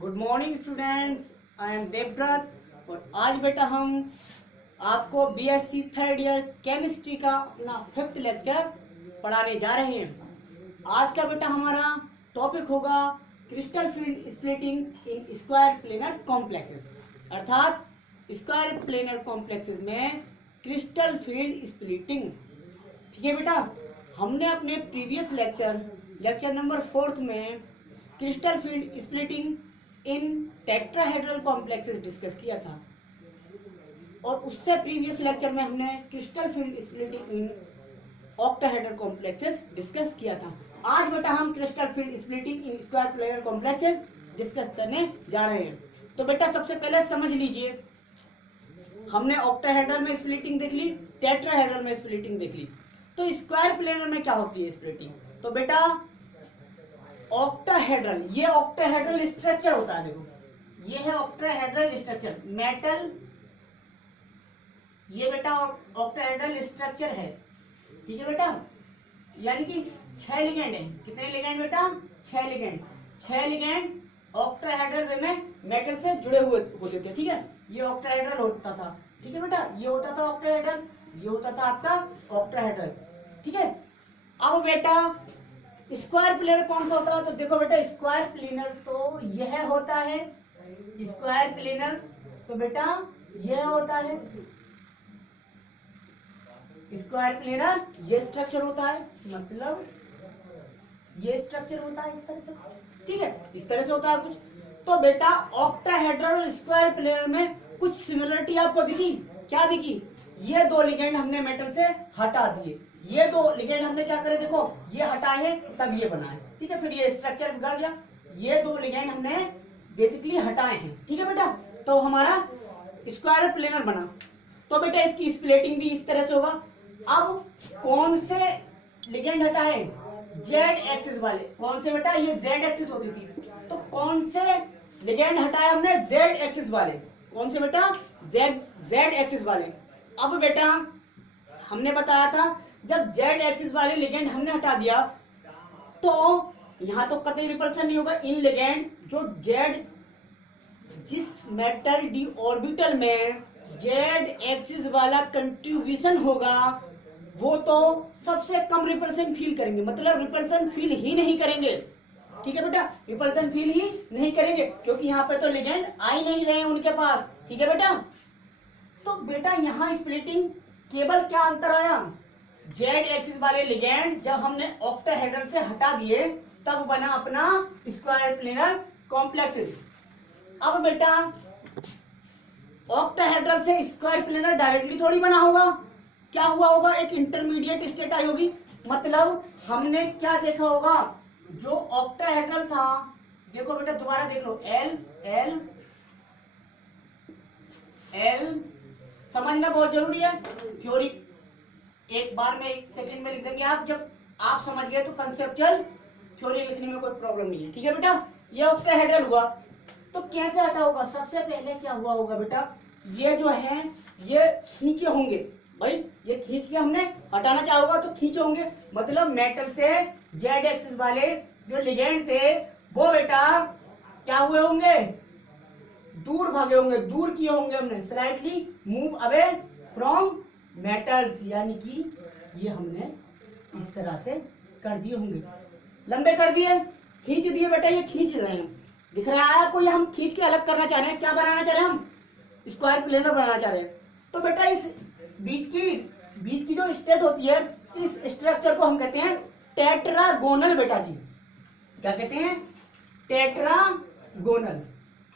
Good morning students, I am Devvrat और आज बेटा हम आपको बीएससी थर्ड ईयर केमिस्ट्री का अपना 5th लेक्चर पढ़ाने जा रहे हैं। आज का बेटा हमारा टॉपिक होगा crystal field splitting in square planar complexes, अर्थात स्क्वायर प्लेनर कॉम्प्लेक्सेस में क्रिस्टल फील्ड स्प्लिटिंग। ठीक है बेटा, हमने अपने प्रीवियस लेक्चर नंबर 4 में क्रिस्टल फील्ड स्प्लिटिंग इन टेट्राहेड्रल कॉम्प्लेक्सेस डिस्कस किया था और उससे प्रीवियस लेक्चर में हमने क्रिस्टल फील्ड स्प्लिटिंग इन ऑक्टाहेड्रल कॉम्प्लेक्सेस डिस्कस किया था। आज बेटा हम crystal field splitting in square planar complexes discuss करने जा रहे हैं। तो बेटा सबसे पहले समझ लीजिए, हमने ऑक्टाहेड्रल में स्प्लिटिंग देख ली, टेट्राहेड्रल में स्प्लिटिंग देख ली, तो स्क्वायर प्लेनर में क्या होती है स्प्लिटिंग। तो बेटा ऑक्टाहेड्रल, ये ऑक्टाहेड्रल स्ट्रक्चर होता है। देखो ये है ऑक्टाहेड्रल स्ट्रक्चर, मेटल, ये बेटा ऑक्टाहेड्रल स्ट्रक्चर है। ठीक है बेटा, यानी कि 6 लिगेंड है। कितने लिगेंड बेटा? 6 लिगेंड। 6 लिगेंड ऑक्टाहेड्रल वे में मेटल से जुड़े हुए होते थे। ठीक है, ये ऑक्टाहेड्रल होता था। ठीक है बेटा, ये होता था ऑक्टाहेड्रल, ये होता था आपका ऑक्टाहेड्रल। ठीक है, अब बेटा स्क्वायर प्लेनर कौन सा होता है? तो देखो बेटा स्क्वायर प्लेनर तो यह होता है, स्क्वायर प्लेनर तो बेटा यह होता है स्क्वायर प्लेनर। ये स्ट्रक्चर होता है, मतलब ये स्ट्रक्चर होता है इस तरह से। ठीक है, इस तरह से होता है कुछ। तो बेटा ऑक्टाहेड्रल और स्क्वायर प्लेनर में कुछ सिमिलरिटी आपको दिखी। क्या दिखी? ये दो लिगेंड हमने मेटल से हटा दिए, ये दो लिगेंड हमने क्या करे, देखो ये हटाए हैं तब ये बना है। ठीक है, फिर ये स्ट्रक्चर बिगड़ गया, ये दो लिगेंड हमने बेसिकली हटाए हैं। ठीक है बेटा, तो हमारा स्क्वायर प्लेनर बना। तो बेटा इसकी स्प्लिटिंग भी इस तरह से होगा। अब कौन से लिगेंड हटाए? जेड एक्सिस वाले। कौन से बेटा? ये जेड एक्सिस होती थी, तो कौन से लिगेंड हटाए हमने? जेड एक्सिस वाले। कौन से बेटा? जेड एक्सिस वाले। अब बेटा हमने बताया था जब जेड एक्सिस वाले लिगेंड हमने हटा दिया तो यहां तो कतई रिपल्सन नहीं होगा। इन लिगेंड जो जेड, जिस मेटल डी ऑर्बिटल में जेड एक्सिस वाला कंट्रीब्यूशन होगा वो तो सबसे कम रिपल्सन फील करेंगे, मतलब रिपल्सन फील ही नहीं करेंगे। ठीक है बेटा, रिपल्सन फील ही नहीं करेंगे क्योंकि यहाँ पे तो लिगेंड आ ही नहीं रहे हैं उनके पास। ठीक है बेटा, तो बेटा यहाँ स्प्लिटिंग केवल क्या अंतर आया? जेड एक्सिस वाले लिगेंड जब हमने ऑक्टाहेड्रल से हटा दिए तब बना अपना स्क्वायर प्लेनर कॉम्प्लेक्सेस। अब बेटा ऑक्टाहेड्रल से स्क्वायर प्लेनर डायरेक्टली थोड़ी बना होगा, क्या हुआ होगा? एक इंटरमीडिएट स्टेट आई होगी। मतलब हमने क्या देखा होगा? जो ऑक्टाहेड्रल था, देखो बेटा दोबारा देख लो, एल एल एल, समझना बहुत जरूरी है। थ्योरी एक बार में 1 सेकंड में लिख देंगे आप, जब आप समझ गए तो कंसेप्चुअल थ्योरी लिखने में कोई प्रॉब्लम नहीं है। ठीक है बेटा, ये ऑक्टाहेड्रल हुआ तो कैसे हटा होगा? सबसे पहले क्या हुआ होगा बेटा, ये जो है ये खींचे होंगे। भाई ये खींच के हमने हटाना चाहोगा तो खींचे होंगे, मतलब मेटल से जेड एक्सिस वाले जो लिगेंड थे वो बेटा क्या हुए होंगे? दूर भागे होंगे, दूर किए होंगे हमने, slightly move away from metals, यानी कि ये हमने इस तरह से कर दिए होंगे, लंबे कर दिए, खींच दिए बेटा। ये खींच रहे हैं, दिख रहा है आपको? ये हम खींच के अलग करना चाह रहे हैं। क्या बनाना चाह रहे हैं हम? स्क्वायर प्लेनर बनाना चाह रहे हैं। तो बेटा इस बीच की जो स्टेट होती है, इस स्ट्रक्चर को हम कहते हैं टेट्रागोनल। बेटा जी क्या कहते हैं? टेट्रागोनल।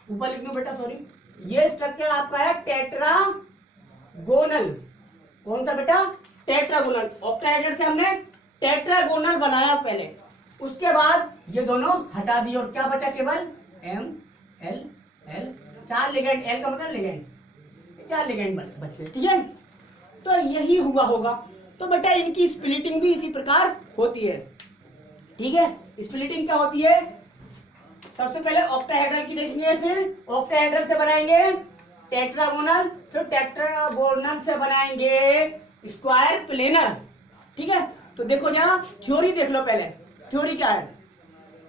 ऊपर लिख लो बेटा, सॉरी, ये स्ट्रक्चर आपका है टेट्रागोनल। कौन सा बेटा? टेट्रागोनल। ऑक्टाहेड्रल से हमने टेट्रागोनल बनाया पहले, उसके बाद ये दोनों हटा दिए और क्या बचा? केवल M L L, 4 ligand. L का मतलब लिगेंड, 4 लिगेंड बच गए। ठीक है, तो यही हुआ होगा। तो बेटा इनकी स्प्लिटिंग भी इसी प्रकार होती है। ठीक है, स्प्लिटिंग क्या होती है? सबसे पहले ऑक्टाहेड्रल की देखेंगे, फिर ऑक्टाहेड्रल से बनाएंगे टेट्रागोनल, फिर टेट्रागोनल से बनाएंगे स्क्वायर प्लेनर। ठीक है, तो देखो जरा थ्योरी देख लो पहले। थ्योरी क्या है?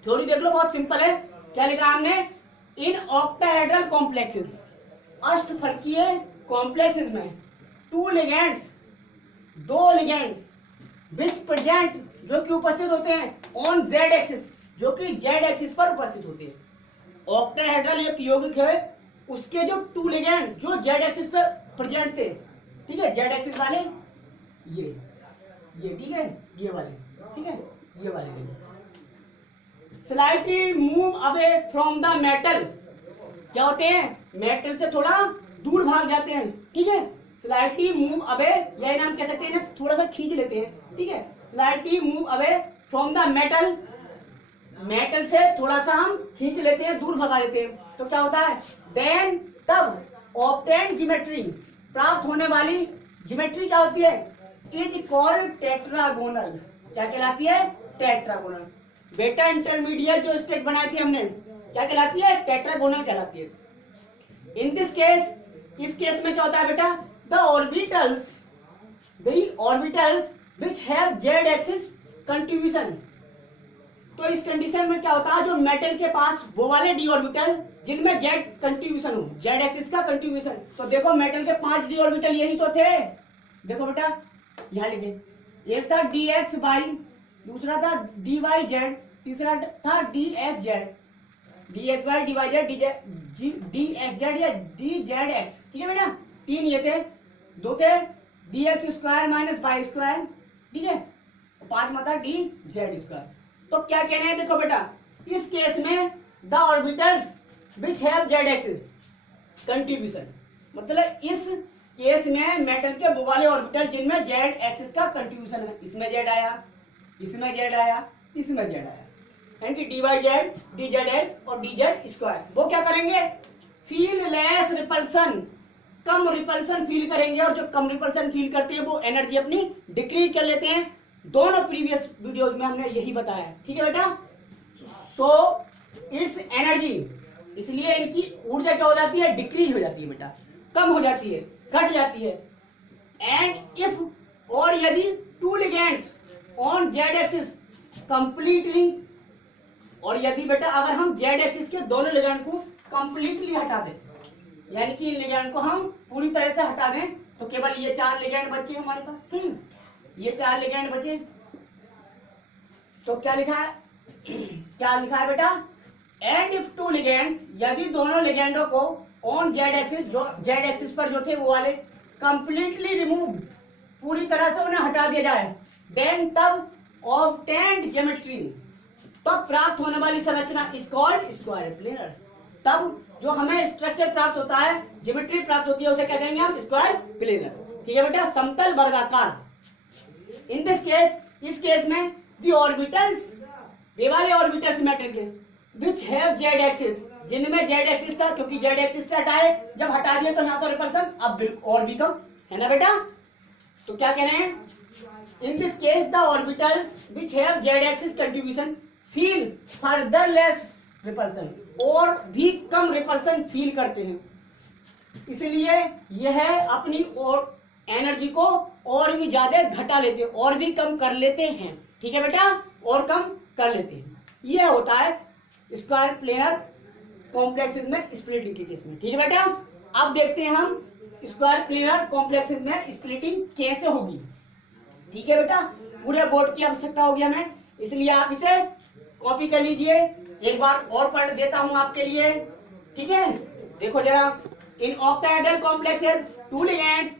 थ्योरी देख लो, बहुत सिंपल है। क्या लिखा हमने? इन ऑक्टाहेड्रल कॉम्प्लेक्सेस, अष्टफलकीय कॉम्प्लेक्सेस में टू लिगेंड्स, दो लिगेंड विच प्रेजेंट, जो कि उपस्थित होते हैं ऑन जेड एक्सिस, जो कि जेड एक्सिस पर उपस्थित होते हैं। ऑक्टाहेड्रल एक यौगिक है, उसके जो टू लिगेंड जो जेड एक्सिस पर प्रेजेंट थे, ठीक है, जेड एक्सिस वाले ये ठीक है, ये वाले, ठीक है, ये वाले ligand slightly move away from the metal, क्या होते हैं, मेटल से थोड़ा दूर भाग जाते हैं, ठीक है, स्लाइटली मूव अवे, यही नाम कह सकते हैं ना, थोड़ा सा खींच लेते हैं, ठीक है, slightly move away from the metal, metal से थोड़ा सा हम खींच लेते हैं, दूर भगा लेते हैं, तो क्या होता है, देन तब ऑब्टेन ज्योमेट्री, प्राप्त होने वाली ज्योमेट्री क्या होती है, इज कॉल्ड टेट्रागोनल, क्या कहलाती है, टेट्रागोनल। बेटा इंटरमीडिएट जो स्टेट बनाई थी हमने, क्या कहलाती है, टेट्रागोनल कहलाती है। इन दिस केस, इस केस में क्या होता है बेटा, the orbitals which have Z axis contribution, तो इस कंडीशन में क्या होता है, जो मेटल के पास वो वाले डी ऑर्बिटल जिनमें जेड कंट्रीब्यूशन हो, जेड एक्सिस का कंट्रीब्यूशन, तो देखो मेटल के 5 डी ऑर्बिटल यही तो थे, देखो बेटा यहाँ लिखे, एक था डी एक्स वाई, दूसरा था डी वाई जेड, तीसरा था D X Z, D X Y D Y Z D X Z या डी जेड एक्स, ठीक है बेटा, 3 ये थे, 2 थे D X square minus Y square, ठीक है, 5वां था डी जेड स्क्वायर। तो क्या कहना है, देखो बेटा, इस केस में the orbitals which have Z axis contribution, मतलब इस केस में मेटल के वो वाले ऑर्बिटल जिनमें जेड एक्सिस का कंट्रीब्यूशन है, इसमें जेड आया, इसमें जेड आया, इसमें जेड आया, यानी कि D Y Z D Z X और डी जेड स्क्वायर, वो क्या करेंगे, फील लेस रिपल्सन, कम रिपल्सन फील करेंगे, और जो कम रिपल्सन फील करते हैं वो एनर्जी अपनी डिक्रीज कर लेते हैं। दोनों प्रीवियस वीडियोज में हमने यही बताया, ठीक है बेटा। सो इट्स एनर्जी, इसलिए इनकी ऊर्जा क्या हो जाती है, डिक्रीज हो जाती है बेटा, कम हो जाती है, घट जाती है। एंड इफ, और यदि two ligands on Z axis completely, और यदि बेटा अगर हम जेड एक्सिस के दोनों लिगेंड को कंप्लीटली हटा दें, यानी कि इन लिगेंड को हम पूरी तरह से हटा दें, तो केवल ये 4 लिगेंड बचे हमारे पास, ये 4 लिगेंड बचे, तो क्या लिखा है, क्या लिखा है बेटा, एंड इफ टू लिगेंड्स, यदि दोनों लिगेंडों को ऑन जेड एक्सिस, जो जेड एक्सिस पर जो थे वो वाले कंप्लीटली रिमूव, पूरी तरह से उन्हें हटा दिया जाए, देन तब ऑब्टेन्ड ज्योमेट्री, तब प्राप्त होने वाली संरचना इज कॉल्ड स्क्वायर प्लेनर, तब जो हमें स्ट्रक्चर प्राप्त होता है, ज्योमेट्री प्राप्त होती है, उसे क्या कहेंगे हम, स्क्वायर प्लेनर, ठीक है बेटा, समतल वर्गाकार। इन दिस केस, इस केस में द ऑर्बिटल्स, वे वाले ऑर्बिटल्स मेटल के विच हैव जेड एक्सिस, जिनमें जेड एक्सिस था, क्योंकि जेड एक्सिस से हटाए, जब हटा दिए तो यहाँ तो रिपल्सन अब और भी कम है ना बेटा, तो क्या कह रहे हैं, in this case the orbitals which have Z axis contribution feel further less repulsion, और भी कम रिपल्सन फील करते हैं, इसलिए यह अपनी और एनर्जी को और भी ज्यादा घटा लेते हैं, और भी कम कर लेते हैं, ठीक है बेटा, और कम कर लेते हैं। यह होता है स्क्वायर प्लेनर कॉम्प्लेक्सेस में स्प्लिटिंग के केस में, ठीक है बेटा। अब देखते हैं हम स्क्वायर प्लेनर कॉम्प्लेक्सेस में स्प्लिटिंग कैसे होगी, ठीक है बेटा। पूरे बोर्ड की आवश्यकता होगी हमें, इसलिए आप इसे कॉपी कर लीजिए, एक बार और पढ़ देता हूं आपके लिए, ठीक है। देखो जरा, in octahedral complexes two ligands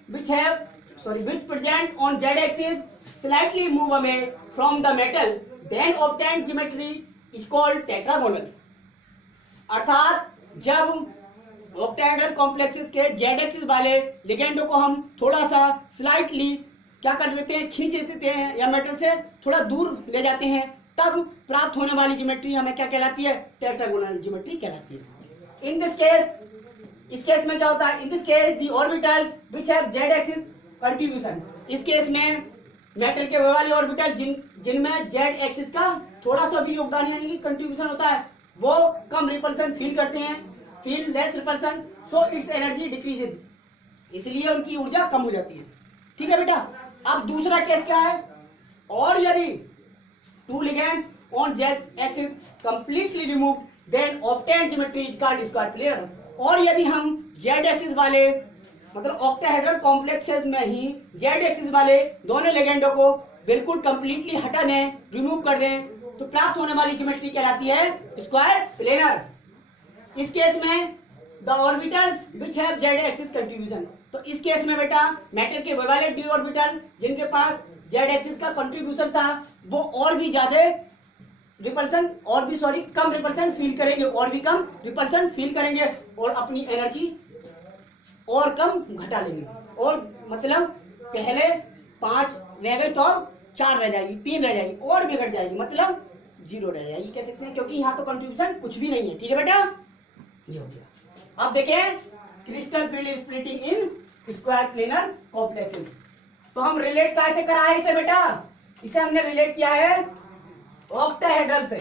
which present on z axis slightly move away from the metal, then obtained geometry is called tetragonal। अर्थात जब ऑक्टाहेड्रल कॉम्प्लेक्सेस के जेड एक्सिस वाले लिगेंडों को हम थोड़ा सा स्लाइटली क्या कर देते हैं, खींच देते हैं, या मेटल से थोड़ा दूर ले जाते हैं, तब प्राप्त होने वाली ज्योमेट्री हमें क्या कहलाती है, टेट्रागोनल ज्योमेट्री कहलाती है। इन दिस केस, इस केस में क्या होता है, in this case the orbitals which have Z axis contribution, इस केस में मेटल के वाले ऑर्बिटल जिनमें जेड एक्सिस का थोड़ा सा भी योगदान यानी कि कंट्रीब्यूशन होता है, वो कम रिपल्सन फील करते हैं, feel less repulsion, so it's energy decreases, इसलिए उनकी ऊर्जा कम हो जाती है, ठीक है बेटा। अब दूसरा केस क्या है, और यदि two ligands on z axis completely removed, then obtained geometry is called square planar. और यदि हम z एक्सिस वाले मतलब ऑक्टाहेड्रल कॉम्प्लेक्सेस में ही z एक्सिस वाले दोनों लेगेंडो को बिल्कुल कंप्लीटली हटा दें, रिमूव कर दें, तो प्राप्त होने वाली ज्योमेट्री कहलाती है स्क्वायर प्लेनर. इस केस में the orbitals which have z axis contribution, तो इस केस में बेटा मैटर के वे वाले डी ऑर्बिटल जिनके पास z एक्सिस का कंट्रीब्यूशन था वो और भी ज्यादा रिपल्सन कम रिपल्सन फील करेंगे, और भी कम रिपल्सन फील करेंगे और अपनी एनर्जी और कम घटा लेंगे. और मतलब पहले 5 रह गई तो अब 4 रह जाएगी, 3 रह जाएगी और भी घट जाएगी, मतलब 0 रह जाएगी कह सकते हैं, क्योंकि यहाँ तो कंट्रीब्यूशन कुछ भी नहीं है. ठीक है बेटा, ये हो गया. अब देखें crystal field splitting in square planar complexes. तो हम रिलेट कैसे करा है इसे बेटा, इसे हमने रिलेट किया है ऑक्टाहेड्रल से.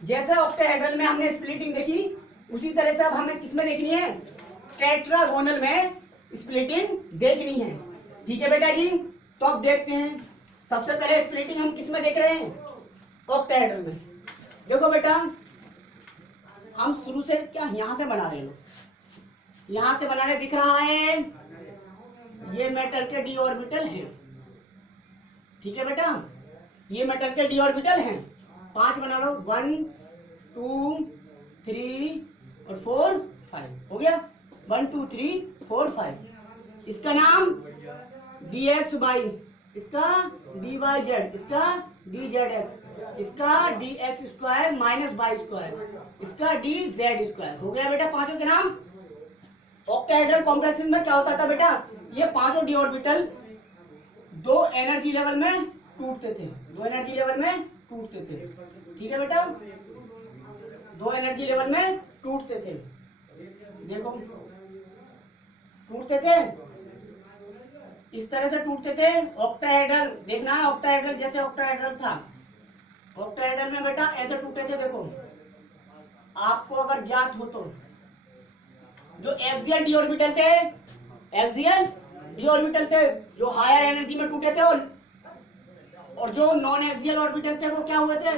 जैसे ऑक्टाहेड्रल में हमने स्प्लिटिंग देखी उसी तरह से अब हमें किसमें देखनी है, टेट्रागोनल में स्प्लिटिंग देखनी है. ठीक है बेटा जी, तो अब देखते हैं. सबसे पहले स्प्लिटिंग हम किसमें देख रहे हैं, ऑक्टाहेड्रल में. देखो बेटा हम शुरू से क्या यहां से बना रहे हैं, यहां से बनाने दिख रहा है ये मेटल के डी ऑर्बिटल हैं. ठीक है बेटा, ये मेटल के डी ऑर्बिटल हैं. 5 बना लो, 1 2 3 और 4 5 हो गया. 1 2 3 4 5. इसका नाम dx बाई, इसका dy z, इसका dz x, इसका dx square minus by square, इसका dz स्क्वायर. हो गया बेटा पांचों के नाम. ऑक्टाहेड्रल कॉम्प्लेक्सेस में क्या होता था बेटा, ये पांचों डी ऑर्बिटल 2 एनर्जी लेवल में टूटते थे, 2 एनर्जी लेवल में टूटते थे. ठीक है बेटा, 2 एनर्जी लेवल में टूटते थे. देखो टूटते थे, इस तरह से टूटते थे. ऑक्टाहेड्रल देखना है, ऑक्टाहेड्रल जैसे ऑक्टाहेड्रल था, ऑक्टाहेड्रल में बेटा ऐसे टूटे थे. देखो आपको अगर ज्ञात हो तो जो एक्सियल डी ऑर्बिटल थे, एक्सियल डी ऑर्बिटल थे जो हायर एनर्जी में टूटे थे, और जो नॉन एक्सियल ऑर्बिटल थे वो क्या हुए थे,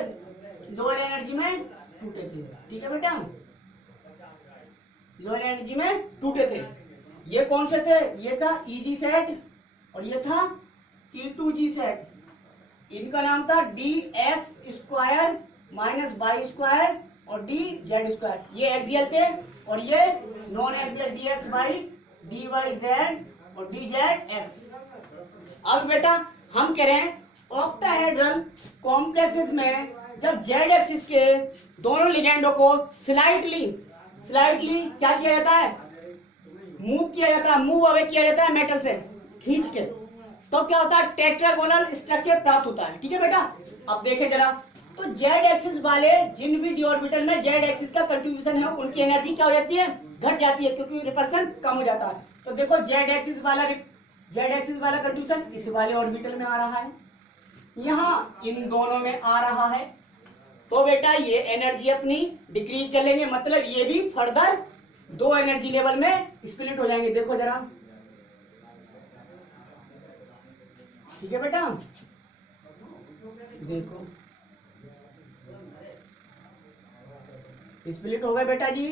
लोअर एनर्जी में टूटे थे. ठीक है बेटा, लोअर एनर्जी में टूटे थे. ये कौन से थे, ये था ईजी सेट और ये था T2G सेट. इनका नाम था dx square minus by square और dz स्क्वायर. ये एक्सियल थे और ये non axial dx by dyz और dzx. अब बेटा हम कह रहे हैं ऑक्टाहेड्रल कॉम्प्लेक्सेस में जब z एक्सिस के दोनों लिगेंडों को स्लाइटली क्या किया जाता है, मूव किया जाता है, मूव अवे किया जाता है मेटल से खींच के, तो क्या होता है, टेट्रागोनल स्ट्रक्चर प्राप्त होता है. ठीक है बेटा, अब देखें जरा, तो z एक्सिस वाले जिन भी डी ऑर्बिटल में z एक्सिस का कंट्रीब्यूशन है उनकी एनर्जी क्या हो जाती है, घट जाती है, क्योंकि रिपल्सन कम हो जाता है. तो देखो z एक्सिस वाला कंट्रीब्यूशन इस वाले ऑर्बिटल में आ रहा है, यहाँ इन दोनों में आ रहा है, तो बेटा ये एनर्जी अपनी डिक्रीज कर लेंगे, मतलब ये भी फर्दर 2 एनर्जी लेवल में स्प्लिट हो जाएंगे. देखो जरा, ठीक है बेटा, देखो स्प्लिट हो गए बेटा जी.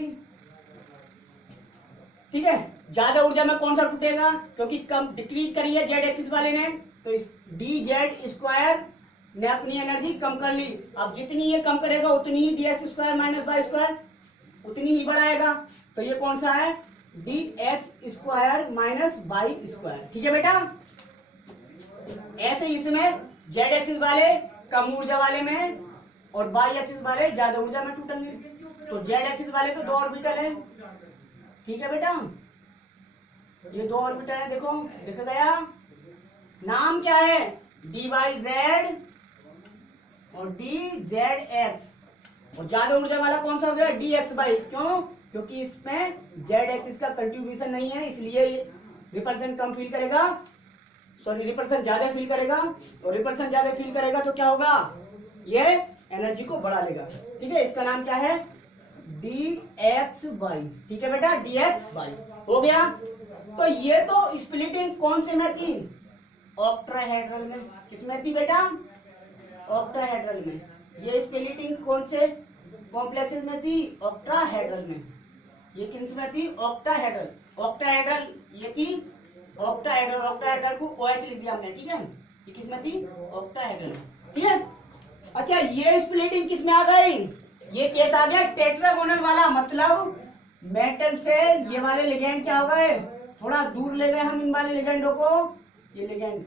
ठीक है, ज्यादा ऊर्जा में कौन सा टूटेगा, क्योंकि कम डिक्रीज करी है जेड एक्सिस वाले ने, तो इस dz स्क्वायर ने अपनी एनर्जी कम कर ली. अब जितनी ये कम करेगा उतनी ही dx square minus by square उतनी ही बढ़ाएगा. तो ये कौन सा है, dx square minus by square. ठीक है बेटा, ऐसे इसमें z एक्सिस वाले कम ऊर्जा वाले में और बाई एक्सिस वाले ज्यादा ऊर्जा में टूटेंगे. तो z एक्सिस वाले तो 2 ऑर्बिटल है. ठीक है बेटा, ये 2 ऑर्बिटल है, देखो दिख गया. नाम क्या है, dyz और dzx, और ज्यादा ऊर्जा वाला कौन सा हो गया, dx बाई. क्यों, क्योंकि इसमें z एक्सिस का कंट्रीब्यूशन नहीं है, इसलिए रिपल्सन कम फील करेगा, रिपल्सन ज्यादा फील करेगा, और रिपल्सन ज्यादा फील करेगा तो क्या होगा, ये एनर्जी को बढ़ा लेगा. ठीक है, इसका नाम क्या है, dx बाई. ठीक है बेटा, dx बाई हो गया. तो ये तो स्प्लिटिंग कौन से में थी, ऑक्टाहेड्रल में. किसमें थी बेटा, ऑक्टाहेड्रल में. ये स्प्लिटिंग कौन से कॉम्प्लेक्सेस में थी? ऑक्टाहेड्रल में। ये किस में थी? ऑक्टाहेड्रल। ऑक्टाहेड्रल ये थी ऑक्टाहेड्रल। ऑक्टाहेड्रल को OH लिख दिया हमने, ठीक है। ये किस में थी? ऑक्टाहेड्रल में, ठीक है। अच्छा, ये स्प्लिटिंग किस में आ गई? ये केस आ गया टेट्रागोनल वाला, मतलब मेटल से ये वाले लिगेंड क्या हो गए? थोड़ा दूर ले गए हम इन वाले लिगेंडों को। ये लिगेंड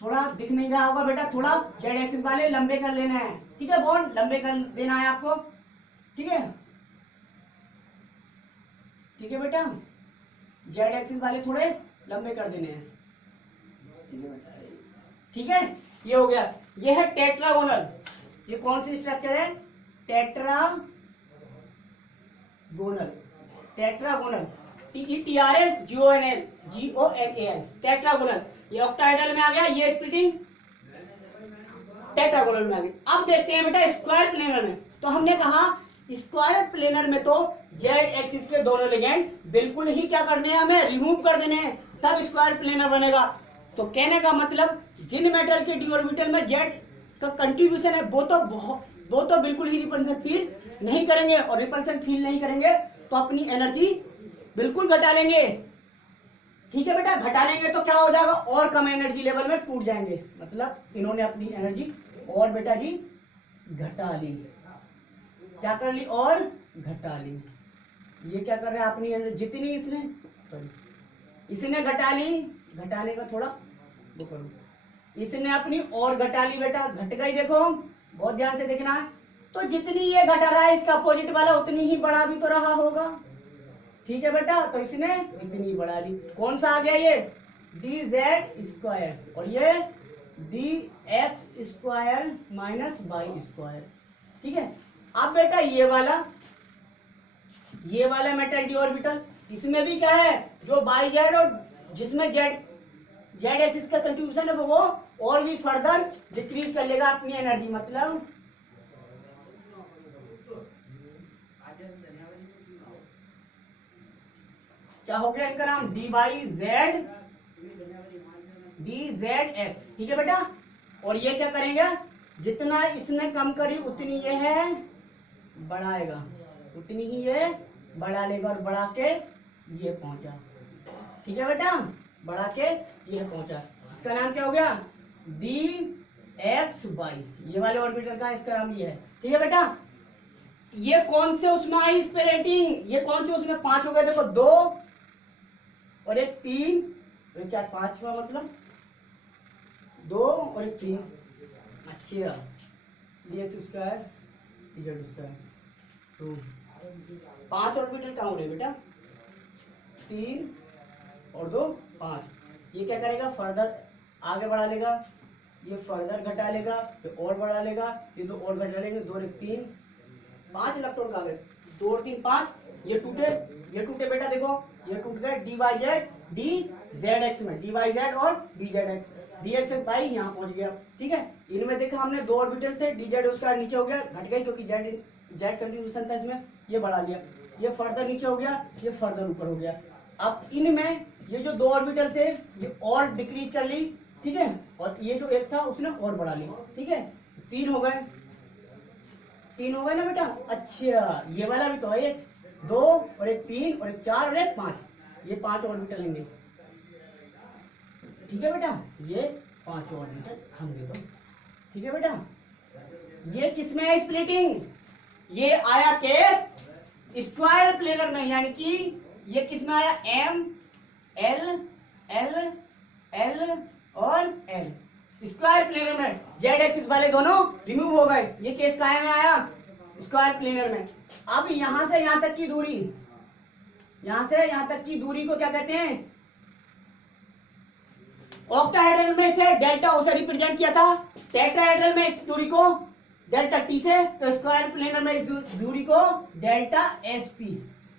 थोड़ा दिख नहीं रहा होगा बेटा, थोड़ा जेड एक्सिस वाले लंबे कर लेना है, ठीक है। बॉन्ड लंबे कर देना है आपको, ठीक है, ठीक है बेटा। जेड एक्सिस वाले थोड़े लंबे कर देने हैं, ठीक है। ये हो गया, ये है टेट्रागोनल। ये कौन सी स्ट्रक्चर है? Tetragonal. Tetragonal, TETRAGONAL, GONAL, tetragonal. ये ऑक्टाहेड्रल में आ गया, ये स्प्लिटिंग टेट्रागोनल में आ गई। अब देखते हैं बेटा स्क्वायर प्लेनर में। तो हमने कहा स्क्वायर प्लेनर में तो जेड एक्सिस के दोनों लिगेंड बिल्कुल ही क्या करने हैं? हमें रिमूव कर देने हैं, तब स्क्वायर प्लेनर बनेगा। तो कहने का मतलब जिन मेटल के डी ऑर्बिटल में जेड का कंट्रीब्यूशन है वो तो बिल्कुल ही रिपल्सन फील नहीं करेंगे, और रिपल्सन फील नहीं करेंगे तो अपनी एनर्जी बिल्कुल घटा लेंगे, ठीक है बेटा। घटा लेंगे तो क्या हो जाएगा? और कम एनर्जी लेवल में टूट जाएंगे, मतलब इन्होंने अपनी एनर्जी और बेटा जी घटा ली। क्या कर ली? और घटा ली। ये क्या कर रहे हैं? अपनी एनर्जी जितनी इसने घटा ली, घटाने का थोड़ा वो करो, इसने अपनी और घटा ली बेटा, घट गई। देखो बहुत ध्यान से देखना है। तो जितनी ये घटा रहा है इसका अपोजिट वाला उतनी ही बड़ा भी तो रहा होगा, ठीक है बेटा। तो इसने इतनी बढ़ा ली। कौन सा आ गया? ये dz स्क्वायर, और ये dx square minus Y square, ठीक है। अब बेटा ये वाला मेटल डी ऑर्बिटल, इसमें भी क्या है? जो बाई जेड और जिसमें जेड एक्सिस का कंट्रीब्यूशन है वो और भी फर्दर डिक्रीज कर लेगा अपनी एनर्जी, मतलब क्या हो गया? इनका नाम dz ठीक है बेटा। और ये क्या करेंगे? जितना इसने कम करी उतनी ये है बढ़ाएगा, उतनी ही ये बढ़ा लेगा, और बढ़ा के ये पहुंचा, ठीक है बेटा। बढ़ा के ये पहुंचा, इसका नाम क्या हो गया? dxy। ये वाले ऑर्बिटल का इसका नाम ये है, ठीक है बेटा। ये कौन से उसमें आई स्प्लिटिंग? ये कौन से उसमें? 5 हो गए, देखो 2 और एक 3 और एक 4, 5वां मतलब 2 और एक 3। अच्छा, dx स्क्वायर dz स्क्वायर, तो 5 ऑर्बिटल कहाँ हो रहे बेटा? 3 और 2 5। ये क्या करेगा? फर्दर आगे बढ़ा लेगा, ये फर्दर घटा लेगा, ये और बढ़ा लेगा, ये 2 और घटा लेंगे, 2 और 1 3, 5 इलेक्ट्रॉन कहाँ गए? 2 और 3 5। ये टूटे बेटा, देखो ये टूट गए dz में, dz और dx बाई यहाँ पहुंच गया, ठीक है। इनमें देखा हमने 2 ऑर्बिटल थे, dz उसका नीचे हो गया, घट गई क्योंकि जेड कंट्रीब्यूशन था इसमें, ये बढ़ा लिया। ये फर्दर नीचे हो गया, ये फर्दर ऊपर हो गया। अब इनमें ये जो 2 ऑर्बिटल थे ये और डिक्रीज कर ली, ठीक है, और ये जो एक था उसने और बढ़ा ली, ठीक है। 3 हो गए ना बेटा। अच्छा, ये वाला भी तो है, एक 2 और एक 3 और एक 4 और एक 5, ये 5 ऑर्बिटल होंगे, ठीक है बेटा। ये 5 ऑर्बिटल होंगे, तो ठीक है बेटा। ये किसमें है स्प्लिटिंग? ये आया केस स्क्वायर प्लेनर में, यानी कि ये किसमें आया? M L L L और L स्क्वायर प्लेनर में। जेड एक्सिस वाले दोनों रिमूव हो गए, ये केस कहाँ में आया? स्क्वायर प्लेनर में। अब यहां से यहां तक की दूरी, यहां से यहां तक की दूरी को क्या कहते हैं? ऑक्टाहेड्रल में इसे डेल्टा ओ से रिप्रेजेंट किया था, टेट्राहेड्रल में इस दूरी को डेल्टा टी से, तो स्क्वायर प्लेनर में इस दूरी को डेल्टा एस पी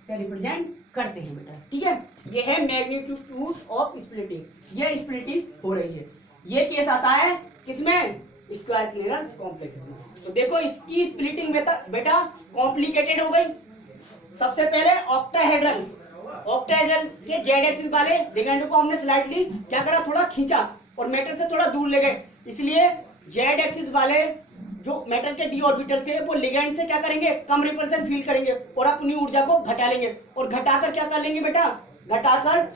से रिप्रेजेंट करते हैं बेटा, ठीक है। ये है मैग्नीट्यूड ऑफ स्प्लिटिंग, ये स्प्लिटिंग हो रही है। ये केस आता है किसमें? स्क्वायर प्लेनर कॉम्प्लेक्स में। तो देखो इसकी स्प्लिटिंग बेटा कॉम्प्लिकेटेड हो गई। सबसे पहले ऑक्टाहेड्रल के जेड एक्सिस वाले लिगेंड को हमने स्लाइडली क्या करा? थोड़ा खींचा और मेटल से थोड़ा दूर ले गए, इसलिए जेड एक्सिस वाले जो मेटल के डी ऑर्बिटल थे वो लिगेंड से क्या करेंगे, कम रिपल्सन फील करेंगे और अपनी ऊर्जा को घटा लेंगे, और घटाकर क्या कर लेंगे बेटा, घटाकर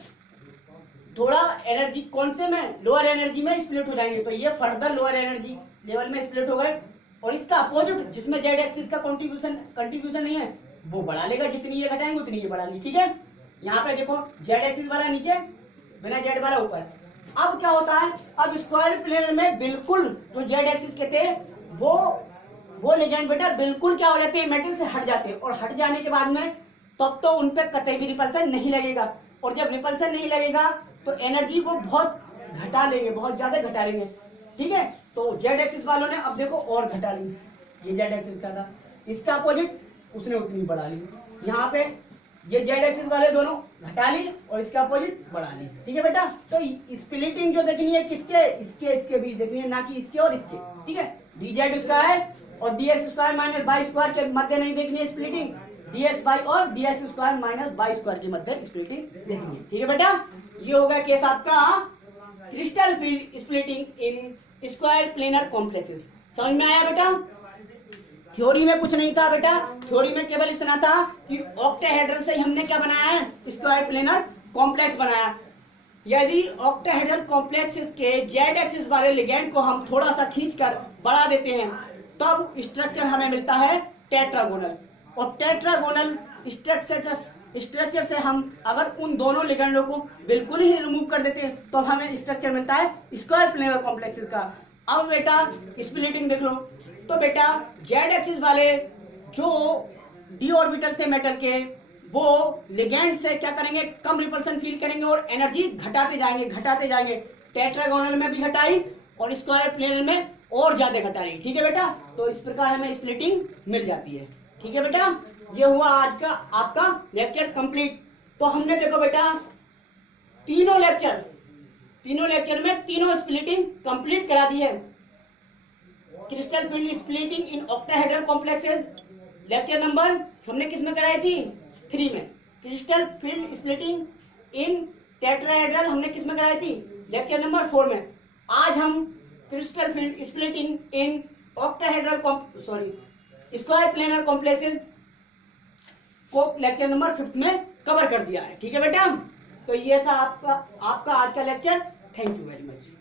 थोड़ा एनर्जी कौन से में, लोअर एनर्जी में स्प्लिट हो जाएंगे। तो ये फर्दर लोअर एनर्जी लेवल में स्प्लिट हो गए, और इसका अपोजिट जिसमें जेड एक्सिस का कंट्रीब्यूशन नहीं है वो बढ़ा लेगा, जितनी ये घटाएंगे उतनी ये बढ़ा लेंगे। ठीक है, यहाँ पे देखो जेड एक्सिस वाला नीचे, बिना जेड वाला ऊपर। अब क्या होता है, अब स्क्वायर प्लेन में बिल्कुल जो जेड एक्सिस के थे वो लिगेंड बेटा बिल्कुल क्या हो जाते हैं, मेटल से हट जाते हैं, और हट जाने के बाद में तब तो उन पे कतई भी रिपल्सन नहीं लगेगा, और जब रिपल्सन नहीं लगेगा तो एनर्जी वो बहुत घटा लेंगे, बहुत ज्यादा घटा लेंगे। ठीक है, तो जेड एक्सिस वालों ने अब देखो और घटा ली, ये जेड एक्सिस का था, इसका अपोजिट उसने उतनी बढ़ा ली। यहाँ पे ये जेड एक्सिस वाले दोनों घटा ली और इसका अपोजिट बढ़ा ली। ठीक है बेटा, तो स्प्लिटिंग जो देखनी है किसके, इसके बीच देखनी है, ना कि इसके और इसके। ठीक है, डी जेड स्क्वायर और D X square minus by square के मध्य नहीं देखनी है स्प्लिटिंग, डी एक्स बाई और D X square minus by square के मध्य स्प्लिटिंग देखनी है। ठीक है बेटा, ये हो गया केस आपका crystal field splitting in square planar complexes. समझ में आया बेटा? थ्योरी में कुछ नहीं था बेटा, थ्योरी में केवल इतना था कि ऑक्टाहेड्रल से हमने क्या बनाया है, स्क्वायर प्लेनर कॉम्प्लेक्स बनाया। यदि ऑक्टाहेड्रल कॉम्प्लेक्सेस के जेड एक्सिस वाले लिगेंड को हम थोड़ा सा खींचकर बढ़ा देते हैं तब स्ट्रक्चर हमें मिलता है टेट्रागोनल, और टेट्रागोनल स्ट्रक्चर से हम अगर उन दोनों लिगेंडों को बिल्कुल ही रिमूव कर देते हैं तो हमें स्ट्रक्चर मिलता है स्क्वायर प्लेनर कॉम्प्लेक्सेस का। अब बेटा स्प्लिटिंग देख लो, तो बेटा जेड एक्सिस वाले जो डी ऑर्बिटल थे मेटल के वो लिगेंड से क्या करेंगे, कम रिपल्सन फील करेंगे और एनर्जी घटाते जाएंगे। टेट्रागोनल में भी घटाई और स्क्वायर प्लेनर में और ज्यादा घटा ली। ठीक है बेटा, तो इस प्रकार हमें स्प्लिटिंग मिल जाती है। ठीक है बेटा, ये हुआ आज का आपका लेक्चर कंप्लीट। तो हमने देखो बेटा तीनों लेक्चर में तीनों स्प्लिटिंग कंप्लीट करा दी है। क्रिस्टल फील्ड स्प्लिटिंग इन ऑक्टाहेड्रल कॉम्प्लेक्सेस लेक्चर नंबर हमने किस में कराई थी, 3 में। क्रिस्टल फील्ड स्प्लिटिंग इन टेट्राहेड्रल हमने किस में कराई थी, लेक्चर नंबर 4 में। आज हम crystal field splitting in octahedral square planar complexes को लेक्चर नंबर 5 में कवर कर दिया है। ठीक है बेटा, तो ये था आपका आज का lecture. Thank you very much.